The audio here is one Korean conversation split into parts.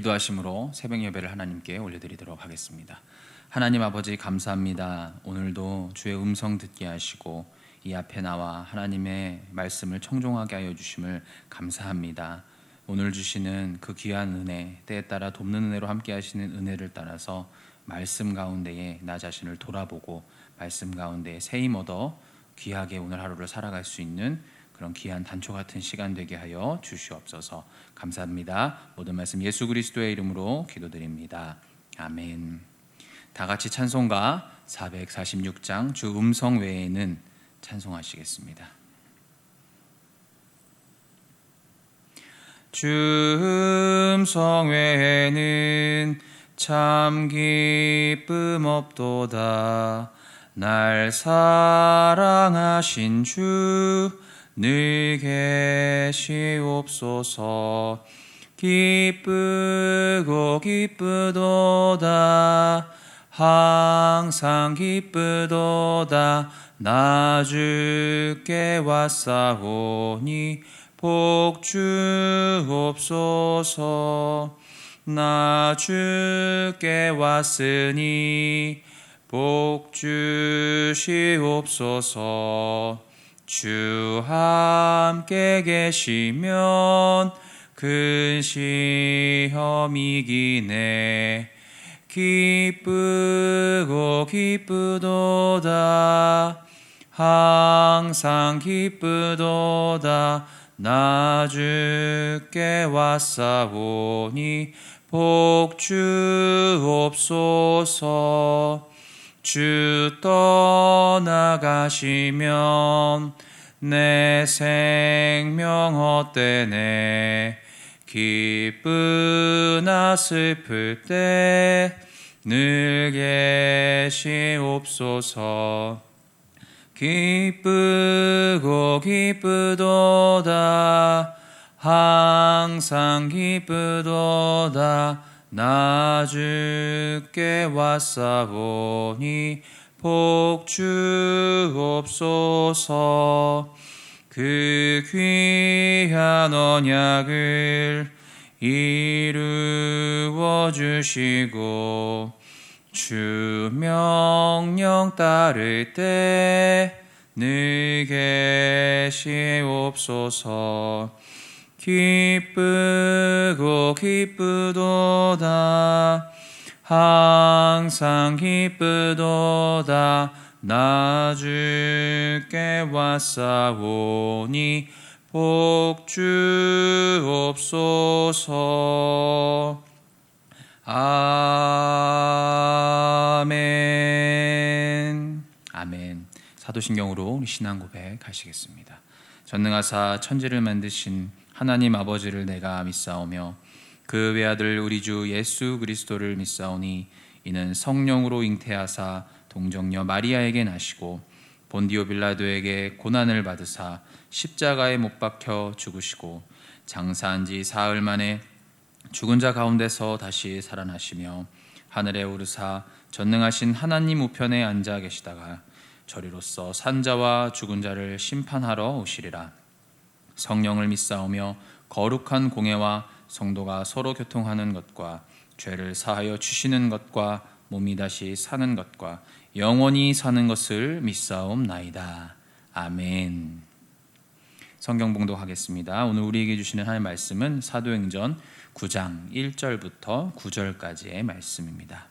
기도하심으로 새벽 예배를 하나님께 올려드리도록 하겠습니다. 하나님 아버지 감사합니다. 오늘도 주의 음성 듣게 하시고 이 앞에 나와 하나님의 말씀을 청종하게 하여 주심을 감사합니다. 오늘 주시는 그 귀한 은혜, 때에 따라 돕는 은혜로 함께 하시는 은혜를 따라서 말씀 가운데에 나 자신을 돌아보고 말씀 가운데에 새힘 얻어 귀하게 오늘 하루를 살아갈 수 있는 그런 귀한 단초 같은 시간 되게 하여 주시옵소서. 감사합니다. 모든 말씀 예수 그리스도의 이름으로 기도드립니다. 아멘. 다 같이 찬송가 446장 주 음성 외에는 찬송하시겠습니다. 주 음성 외에는 참 기쁨 없도다. 날 사랑하신 주 늘 계시옵소서. 기쁘고 기쁘도다. 항상 기쁘도다. 나 주께 왔사오니 복 주옵소서. 나 주께 왔으니 복 주시옵소서. 주 함께 계시면 큰 시험이 이기네. 기쁘고 기쁘도다. 항상 기쁘도다. 나 주께 왔사오니 복 주옵소서. 주 떠나가시면 내 생명 헛되네. 기쁘나 슬플 때 늘 계시옵소서. 기쁘고 기쁘도다. 항상 기쁘도다. 나 주께 왔사오니 복 주옵소서. 그 귀한 언약을 이루어 주시고 주 명령 따를 때 늘 계시옵소서. 기쁘고 기쁘도다. 항상 기쁘도다. 나 주께 왔사오니 복 주옵소서. 아멘. 아멘. 사도신경으로 우리 신앙 고백하시겠습니다. 전능하사 천지를 만드신 하나님 아버지를 내가 믿사오며 그 외아들 우리 주 예수 그리스도를 믿사오니 이는 성령으로 잉태하사 동정녀 마리아에게 나시고 본디오 빌라도에게 고난을 받으사 십자가에 못 박혀 죽으시고 장사한 지 사흘 만에 죽은 자 가운데서 다시 살아나시며 하늘에 오르사 전능하신 하나님 우편에 앉아 계시다가 저리로서 산자와 죽은 자를 심판하러 오시리라. 성령을 믿사오며 거룩한 공회와 성도가 서로 교통하는 것과 죄를 사하여 주시는 것과 몸이 다시 사는 것과 영원히 사는 것을 믿사옵나이다. 아멘. 성경 봉독하겠습니다. 오늘 우리에게 주시는 하나님의 말씀은 사도행전 9장 1절부터 9절까지의 말씀입니다.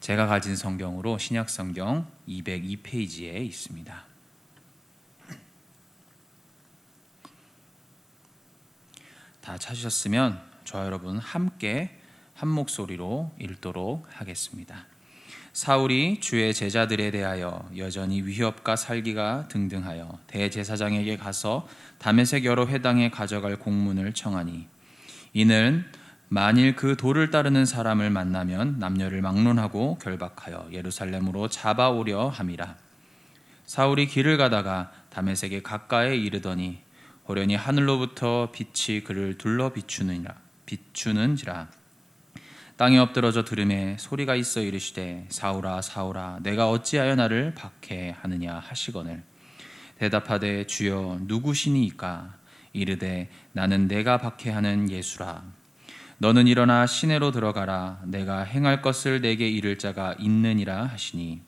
제가 가진 성경으로 신약성경 202페이지에 있습니다. 다 찾으셨으면 저와 여러분 함께 한 목소리로 읽도록 하겠습니다. 사울이 주의 제자들에 대하여 여전히 위협과 살기가 등등하여 대제사장에게 가서 다메섹 여러 회당에 가져갈 공문을 청하니 이는 만일 그 도를 따르는 사람을 만나면 남녀를 막론하고 결박하여 예루살렘으로 잡아오려 함이라. 사울이 길을 가다가 다메섹에 가까이 이르더니 호련히 하늘로부터 빛이 그를 둘러 비추는지라. 땅에 엎드러져 들음에 소리가 있어 이르시되 사울아 사울아 내가 어찌하여 나를 박해하느냐 하시거늘 대답하되 주여 누구시니이까? 이르되 나는 내가 박해하는 예수라. 너는 일어나 시내로 들어가라. 내가 행할 것을 내게 이를 자가 있느니라 하시니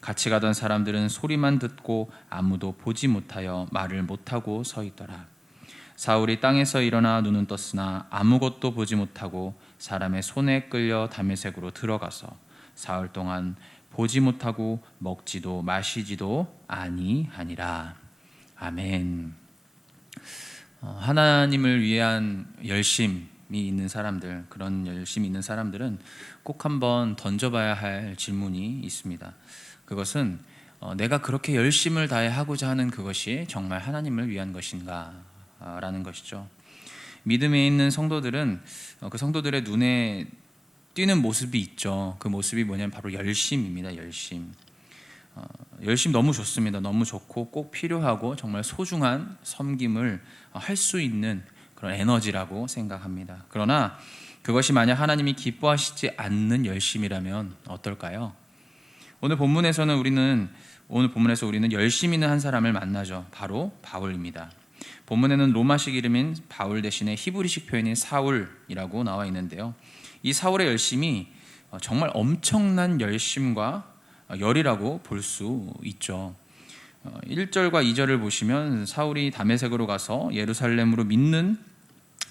같이 가던 사람들은 소리만 듣고 아무도 보지 못하여 말을 못하고 서 있더라. 사울이 땅에서 일어나 눈은 떴으나 아무것도 보지 못하고 사람의 손에 끌려 다메섹으로 들어가서 사흘 동안 보지 못하고 먹지도 마시지도 아니하니라. 아멘. 하나님을 위한 열심이 있는 사람들, 그런 열심이 있는 사람들은 꼭 한번 던져봐야 할 질문이 있습니다. 그것은 내가 그렇게 열심을 다해 하고자 하는 그것이 정말 하나님을 위한 것인가? 라는 것이죠. 믿음에 있는 성도들은 그 성도들의 눈에 띄는 모습이 있죠. 그 모습이 뭐냐면 바로 열심입니다. 열심 너무 좋습니다. 너무 좋고 꼭 필요하고 정말 소중한 섬김을 할 수 있는 그런 에너지라고 생각합니다. 그러나 그것이 만약 하나님이 기뻐하시지 않는 열심이라면 어떨까요? 오늘 본문에서 우리는 열심 있는 한 사람을 만나죠. 바로 바울입니다. 본문에는 로마식 이름인 바울 대신에 히브리식 표현인 사울이라고 나와 있는데요. 이 사울의 열심이 정말 엄청난 열심과 열이라고 볼 수 있죠. 1절과 2절을 보시면 사울이 다메섹으로 가서 예루살렘으로 믿는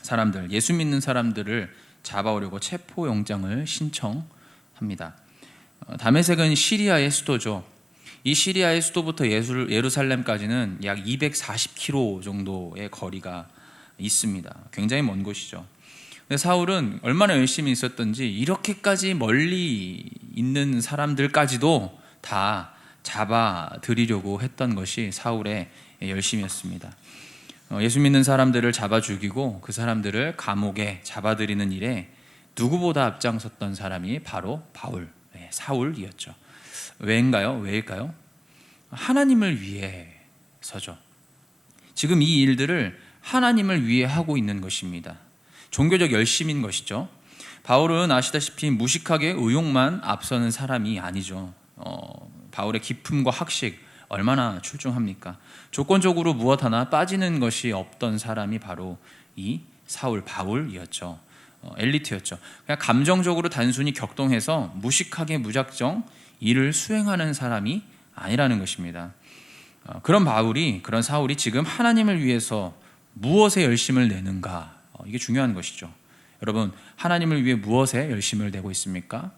사람들, 예수 믿는 사람들을 잡아오려고 체포영장을 신청합니다. 다메섹은 시리아의 수도죠. 이 시리아의 수도부터 예루살렘까지는 약 240km 정도의 거리가 있습니다. 굉장히 먼 곳이죠. 근데 사울은 얼마나 열심히 있었던지 이렇게까지 멀리 있는 사람들까지도 다 잡아들이려고 했던 것이 사울의 열심이었습니다. 예수 믿는 사람들을 잡아 죽이고 그 사람들을 감옥에 잡아들이는 일에 누구보다 앞장섰던 사람이 바로 사울이었죠. 왜일까요? 하나님을 위해서죠. 지금 이 일들을 하나님을 위해 하고 있는 것입니다. 종교적 열심인 것이죠. 바울은 아시다시피 무식하게 의욕만 앞서는 사람이 아니죠. 바울의 기품과 학식 얼마나 출중합니까? 조건적으로 무엇 하나 빠지는 것이 없던 사람이 바로 이 바울이었죠. 엘리트였죠. 그냥 감정적으로 단순히 격동해서 무식하게 무작정 일을 수행하는 사람이 아니라는 것입니다. 그런 사울이 지금 하나님을 위해서 무엇에 열심을 내는가? 이게 중요한 것이죠. 여러분, 하나님을 위해 무엇에 열심을 내고 있습니까?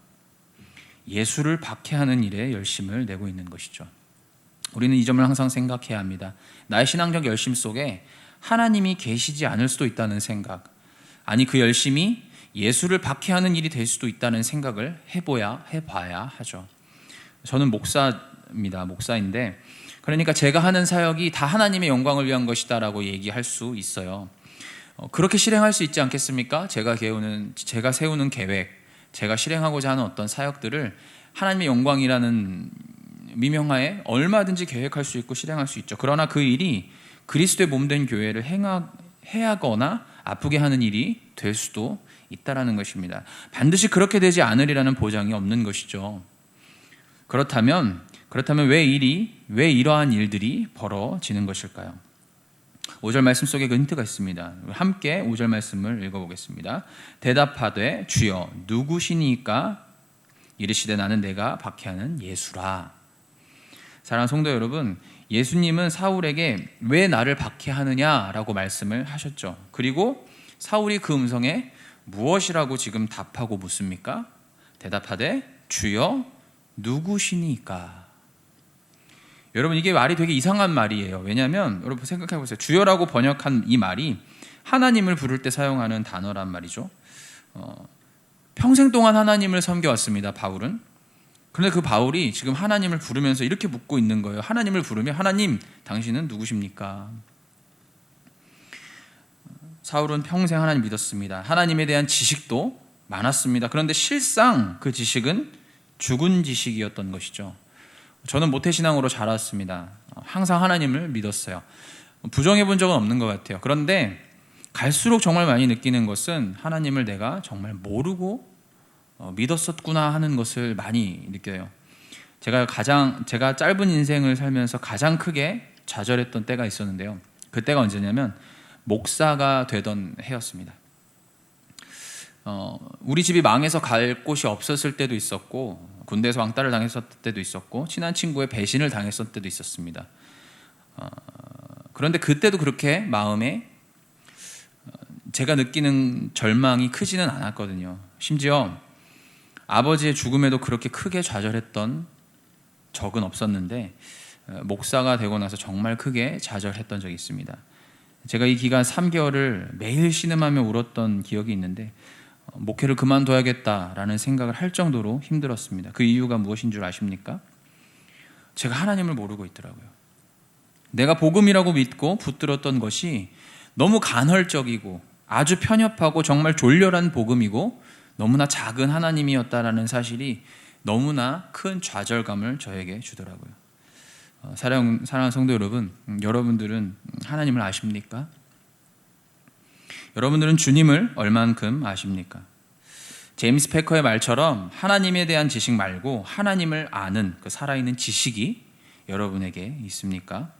예수를 박해하는 일에 열심을 내고 있는 것이죠. 우리는 이 점을 항상 생각해야 합니다. 나의 신앙적 열심 속에 하나님이 계시지 않을 수도 있다는 생각, 아니 그 열심이 예수를 박해하는 일이 될 수도 있다는 생각을 해봐야 하죠. 저는 목사인데 그러니까 제가 하는 사역이 다 하나님의 영광을 위한 것이다라고 얘기할 수 있어요. 그렇게 실행할 수 있지 않겠습니까? 제가 세우는 계획, 제가 실행하고자 하는 어떤 사역들을 하나님의 영광이라는 미명하에 얼마든지 계획할 수 있고 실행할 수 있죠. 그러나 그 일이 그리스도의 몸된 교회를 해하거나 아프게 하는 일이 될 수도 있다라는 것입니다. 반드시 그렇게 되지 않으리라는 보장이 없는 것이죠. 그렇다면 왜 이러한 일들이 벌어지는 것일까요? 5절 말씀 속에 그 힌트가 있습니다. 함께 5절 말씀을 읽어보겠습니다. 대답하되 주여 누구시니까? 이르시되 나는 내가 박해하는 예수라. 사랑하는 성도 여러분, 예수님은 사울에게 왜 나를 박해하느냐라고 말씀을 하셨죠. 그리고 사울이 그 음성에 무엇이라고 지금 답하고 묻습니까? 대답하되 주여 누구시니까? 여러분, 이게 말이 되게 이상한 말이에요. 왜냐하면 여러분 생각해 보세요. 주여라고 번역한 이 말이 하나님을 부를 때 사용하는 단어란 말이죠. 평생 동안 하나님을 섬겨왔습니다, 바울은. 그런데 그 바울이 지금 하나님을 부르면서 이렇게 묻고 있는 거예요. 하나님을 부르며 하나님, 당신은 누구십니까? 사울은 평생 하나님 믿었습니다. 하나님에 대한 지식도 많았습니다. 그런데 실상 그 지식은 죽은 지식이었던 것이죠. 저는 모태신앙으로 자랐습니다. 항상 하나님을 믿었어요. 부정해 본 적은 없는 것 같아요. 그런데 갈수록 정말 많이 느끼는 것은 하나님을 내가 정말 모르고 믿었었구나 하는 것을 많이 느껴요. 제가 짧은 인생을 살면서 가장 크게 좌절했던 때가 있었는데요. 그때가 언제냐면 목사가 되던 해였습니다. 우리 집이 망해서 갈 곳이 없었을 때도 있었고, 군대에서 왕따를 당했었을 때도 있었고, 친한 친구의 배신을 당했을 때도 있었습니다. 그런데 그때도 그렇게 마음에 제가 느끼는 절망이 크지는 않았거든요. 심지어 아버지의 죽음에도 그렇게 크게 좌절했던 적은 없었는데, 목사가 되고 나서 정말 크게 좌절했던 적이 있습니다. 제가 이 기간 3개월을 매일 신음하며 울었던 기억이 있는데, 목회를 그만둬야겠다라는 생각을 할 정도로 힘들었습니다. 그 이유가 무엇인 줄 아십니까? 제가 하나님을 모르고 있더라고요. 내가 복음이라고 믿고 붙들었던 것이 너무 간헐적이고 아주 편협하고 정말 졸렬한 복음이고 너무나 작은 하나님이었다라는 사실이 너무나 큰 좌절감을 저에게 주더라고요. 사랑하는 성도 여러분, 여러분들은 하나님을 아십니까? 여러분들은 주님을 얼만큼 아십니까? 제임스 패커의 말처럼 하나님에 대한 지식 말고 하나님을 아는 그 살아있는 지식이 여러분에게 있습니까?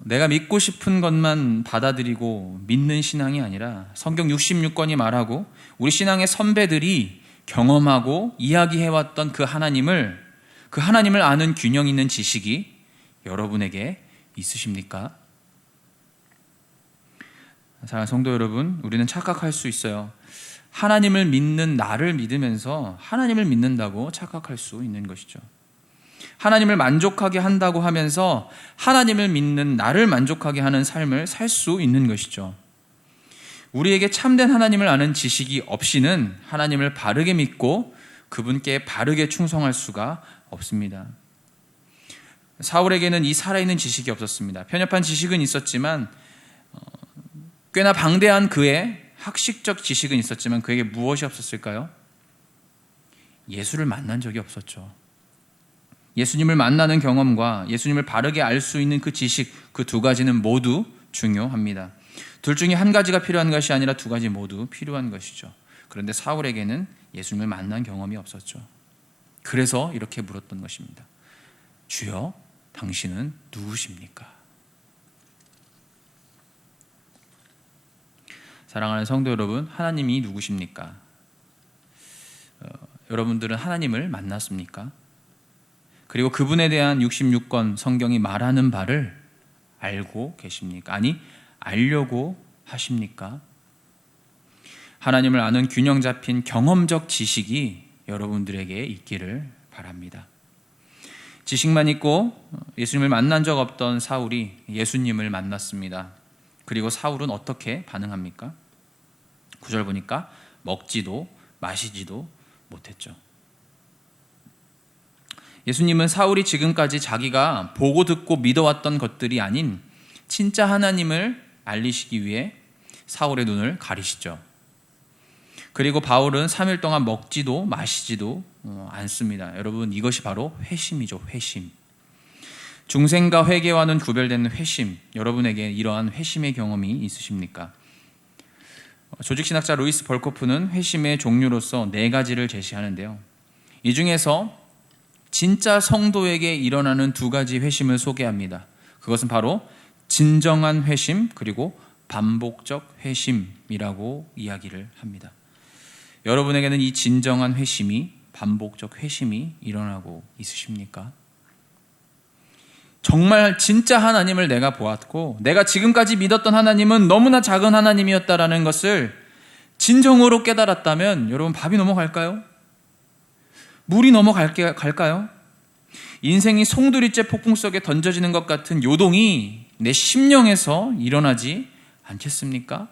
내가 믿고 싶은 것만 받아들이고 믿는 신앙이 아니라 성경 66권이 말하고 우리 신앙의 선배들이 경험하고 이야기해왔던 그 하나님을 아는 균형 있는 지식이 여러분에게 있으십니까? 사랑하는 성도 여러분, 우리는 착각할 수 있어요. 하나님을 믿는 나를 믿으면서 하나님을 믿는다고 착각할 수 있는 것이죠. 하나님을 만족하게 한다고 하면서 하나님을 믿는 나를 만족하게 하는 삶을 살 수 있는 것이죠. 우리에게 참된 하나님을 아는 지식이 없이는 하나님을 바르게 믿고 그분께 바르게 충성할 수가 없습니다. 사울에게는 이 살아있는 지식이 없었습니다. 편협한 지식은 있었지만 꽤나 방대한 그의 학식적 지식은 있었지만 그에게 무엇이 없었을까요? 예수를 만난 적이 없었죠. 예수님을 만나는 경험과 예수님을 바르게 알 수 있는 그 지식, 그 두 가지는 모두 중요합니다. 둘 중에 한 가지가 필요한 것이 아니라 두 가지 모두 필요한 것이죠. 그런데 사울에게는 예수님을 만난 경험이 없었죠. 그래서 이렇게 물었던 것입니다. 주여, 당신은 누구십니까? 사랑하는 성도 여러분, 하나님이 누구십니까? 여러분들은 하나님을 만났습니까? 그리고 그분에 대한 66권 성경이 말하는 바를 알고 계십니까? 아니, 알려고 하십니까? 하나님을 아는 균형 잡힌 경험적 지식이 여러분들에게 있기를 바랍니다. 지식만 있고 예수님을 만난 적 없던 사울이 예수님을 만났습니다. 그리고 사울은 어떻게 반응합니까? 9절 보니까 먹지도 마시지도 못했죠. 예수님은 사울이 지금까지 자기가 보고 듣고 믿어왔던 것들이 아닌 진짜 하나님을 알리시기 위해 사울의 눈을 가리시죠. 그리고 바울은 3일 동안 먹지도 마시지도 않습니다. 여러분, 이것이 바로 회심이죠. 회심. 중생과 회개와는 구별되는 회심. 여러분에게 이러한 회심의 경험이 있으십니까? 조직신학자 루이스 벌코프는 회심의 종류로서 4가지를 제시하는데요. 이 중에서 진짜 성도에게 일어나는 2가지 회심을 소개합니다. 그것은 바로 진정한 회심 그리고 반복적 회심이라고 이야기를 합니다. 여러분에게는 이 진정한 회심이, 반복적 회심이 일어나고 있으십니까? 정말 진짜 하나님을 내가 보았고 내가 지금까지 믿었던 하나님은 너무나 작은 하나님이었다라는 것을 진정으로 깨달았다면 여러분, 밥이 넘어갈까요? 물이 넘어갈까요? 인생이 송두리째 폭풍 속에 던져지는 것 같은 요동이 내 심령에서 일어나지 않겠습니까?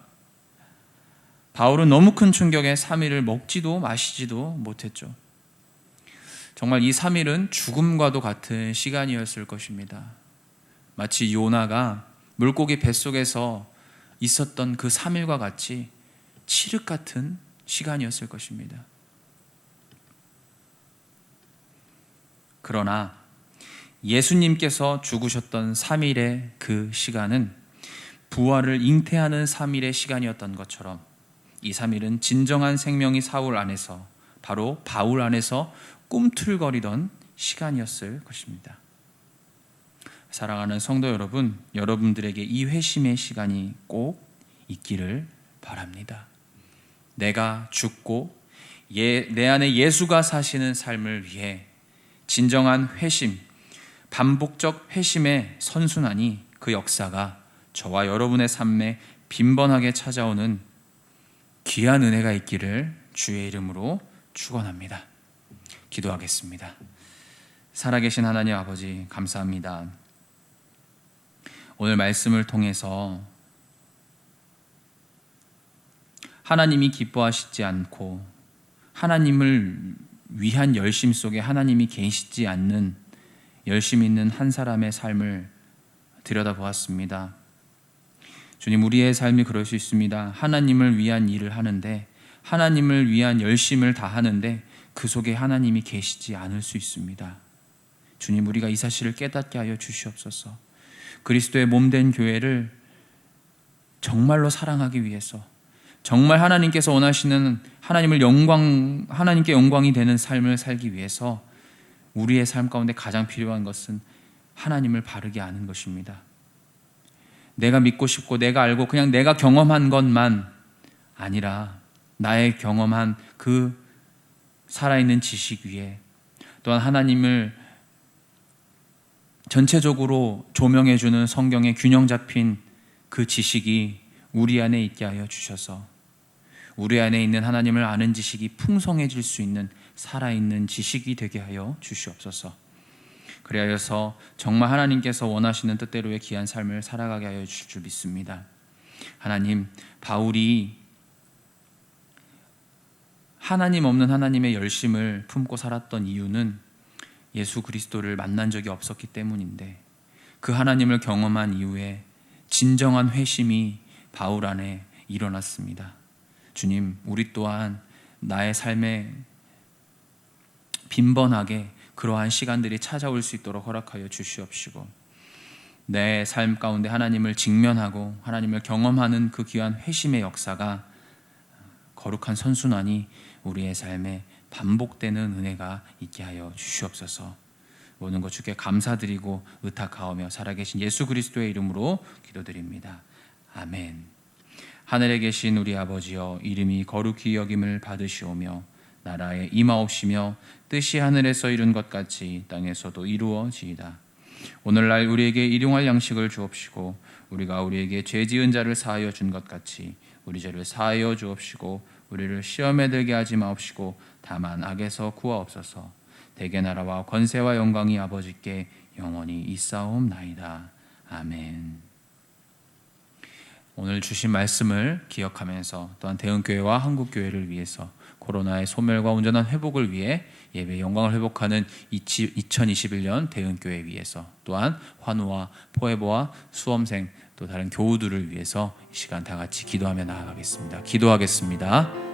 바울은 너무 큰 충격에 3일을 먹지도 마시지도 못했죠. 정말 이 3일은 죽음과도 같은 시간이었을 것입니다. 마치 요나가 물고기 뱃속에서 있었던 그 3일과 같이 칠흑 같은 시간이었을 것입니다. 그러나 예수님께서 죽으셨던 3일의 그 시간은 부활을 잉태하는 3일의 시간이었던 것처럼 이 3일은 진정한 생명이 사울 안에서, 바로 바울 안에서 꿈틀거리던 시간이었을 것입니다. 사랑하는 성도 여러분, 여러분들에게 이 회심의 시간이 꼭 있기를 바랍니다. 내가 죽고 내 안에 예수가 사시는 삶을 위해 진정한 회심, 반복적 회심의 선순환이 그 역사가 저와 여러분의 삶에 빈번하게 찾아오는 귀한 은혜가 있기를 주의 이름으로 축원합니다. 기도하겠습니다. 살아계신 하나님 아버지, 감사합니다. 오늘 말씀을 통해서 하나님이 기뻐하시지 않고 하나님을 위한 열심 속에 하나님이 계시지 않는 열심 있는 한 사람의 삶을 들여다보았습니다. 주님, 우리의 삶이 그럴 수 있습니다. 하나님을 위한 일을 하는데, 하나님을 위한 열심을 다하는데 그 속에 하나님이 계시지 않을 수 있습니다. 주님, 우리가 이 사실을 깨닫게 하여 주시옵소서. 그리스도의 몸된 교회를 정말로 사랑하기 위해서, 정말 하나님께서 원하시는 하나님께 영광이 되는 삶을 살기 위해서 우리의 삶 가운데 가장 필요한 것은 하나님을 바르게 아는 것입니다. 내가 믿고 싶고 내가 알고 그냥 내가 경험한 것만 아니라 나의 경험한 그 살아있는 지식 위에 또한 하나님을 전체적으로 조명해주는 성경의 균형 잡힌 그 지식이 우리 안에 있게 하여 주셔서 우리 안에 있는 하나님을 아는 지식이 풍성해질 수 있는 살아있는 지식이 되게 하여 주시옵소서. 그리하여서 정말 하나님께서 원하시는 뜻대로의 귀한 삶을 살아가게 하여 주실 줄 믿습니다. 하나님, 바울이 하나님 없는 하나님의 열심을 품고 살았던 이유는 예수 그리스도를 만난 적이 없었기 때문인데, 그 하나님을 경험한 이후에 진정한 회심이 바울 안에 일어났습니다. 주님, 우리 또한 나의 삶에 빈번하게 그러한 시간들이 찾아올 수 있도록 허락하여 주시옵시고, 내 삶 가운데 하나님을 직면하고 하나님을 경험하는 그 귀한 회심의 역사가, 거룩한 선순환이 우리의 삶에 반복되는 은혜가 있게 하여 주시옵소서. 모든 것 주께 감사드리고 의탁하오며 살아계신 예수 그리스도의 이름으로 기도드립니다. 아멘. 하늘에 계신 우리 아버지여, 이름이 거룩히 여김을 받으시오며 나라에 임하옵시며 뜻이 하늘에서 이룬 것 같이 땅에서도 이루어지이다. 오늘날 우리에게 일용할 양식을 주옵시고 우리가 우리에게 죄 지은 자를 사하여 준 것 같이 우리 죄를 사하여 주옵시고 우리를 시험에 들게 하지 마옵시고 다만 악에서 구하옵소서. 대개 나라와 권세와 영광이 아버지께 영원히 있사옵나이다. 아멘. 오늘 주신 말씀을 기억하면서 또한 대흥교회와 한국교회를 위해서 코로나의 소멸과 온전한 회복을 위해 예배의 영광을 회복하는 2021년 대흥교회 위해서, 또한 환우와 포에버와 수험생 또 다른 교우들을 위해서 이 시간 다 같이 기도하며 나아가겠습니다. 기도하겠습니다.